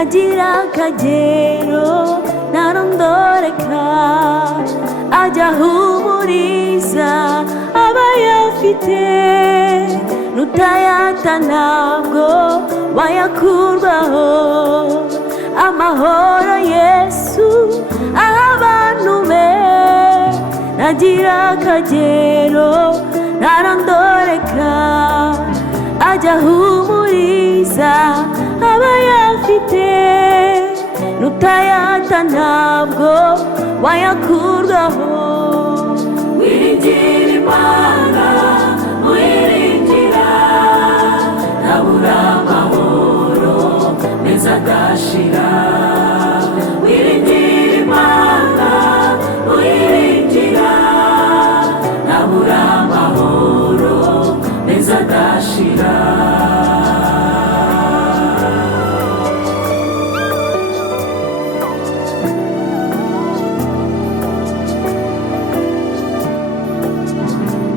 ntagira akagero ntarondoreka, ajya ahumuriza abayafite, nutayata ntabwo wayakurwaho. Amahoro Yesu aha abantu be, ntagira akagero ntarondoreka, ajya ahumuriza abayafite, nutayata ntabwo wayakurwaho. Wiringira Imana, wiringira ntabura amahoro meza adashira. Wiringira Imana, wiringira ntabura amahoro meza adashira.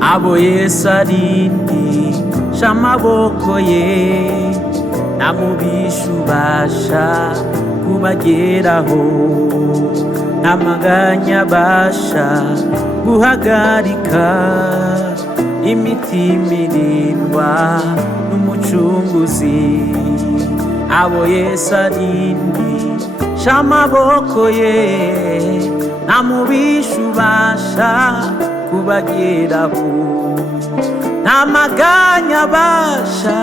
Abo Yesu arindisha amaboko ye, nta mubisha ubasha kubageraho, nta maganya abasha guhagarika. Imitima irindwa n'umucunguzi. Abo Yesu arindisha amaboko ye, nta mubisha ubasha kubageraho, nta maganya abasha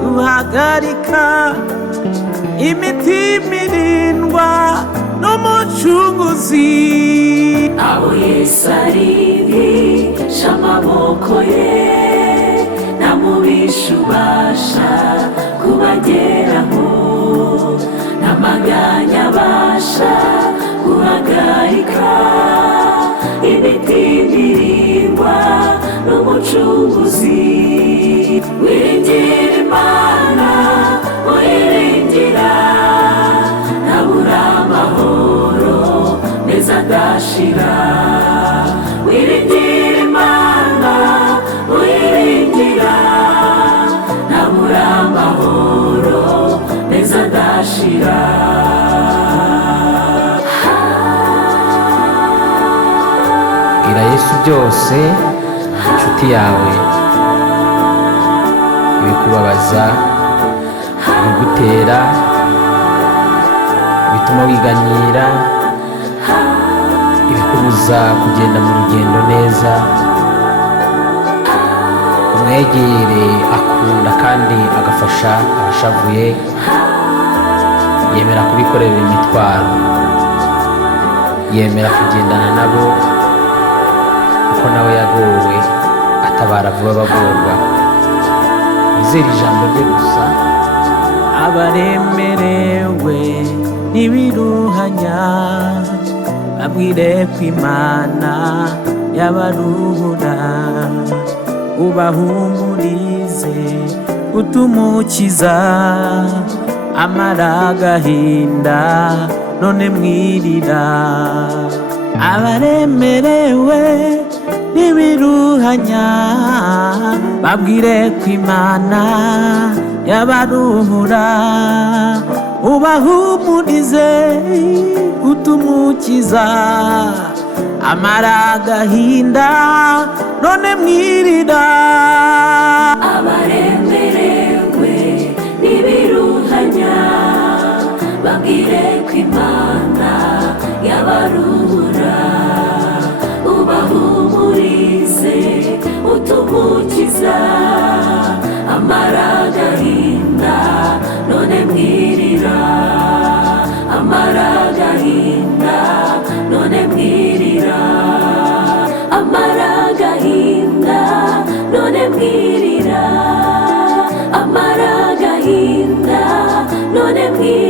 guhagarika. Imitima irindwa n'umucunguzi. Abo Yesu arindisha amaboko ye, nta mubisha ubasha kubageraho, nta maganya abasha guhagarika. Imitima irindwa n'umucunguzi. Wiringira Imana, wiringira ntabura amahoro meza adashira. Wiringira Imana, wiringira ntabura amahoro meza adashira. Bwira Yesu byose, inshuti yawe, ibikubabaza, ibigutera, ibituma wiganyira, ibikubuza kugenda mu rugendo neza. Umwegere, akunda kandi agafasha abashavuye, yemera kubikorera imitwaro, yemera kugendana nabo kuko nawe yagowe, atabara vuba abagorwa. Wizere ijambo rye gusa. Abaremerewe n'ibiruhanya, babwire ko Imana yabaruhura. Ubahumurize, utumukiza amara agahinda, none mwirira. Abaremerewe n'ibiruhanya, babwire ko Imana yabaruhura. Ubahumurize, utumukiza amara agahinda, none mwirira. Abaremerewe n'ibiruhanya, babwire ko Imana yabaruhura. Ubahumurize, utumukiza amara agahinda, none mwirira. Amara agahinda, none mwirira. Amara agahinda, none mwirira. Amara agahinda, none mwirira.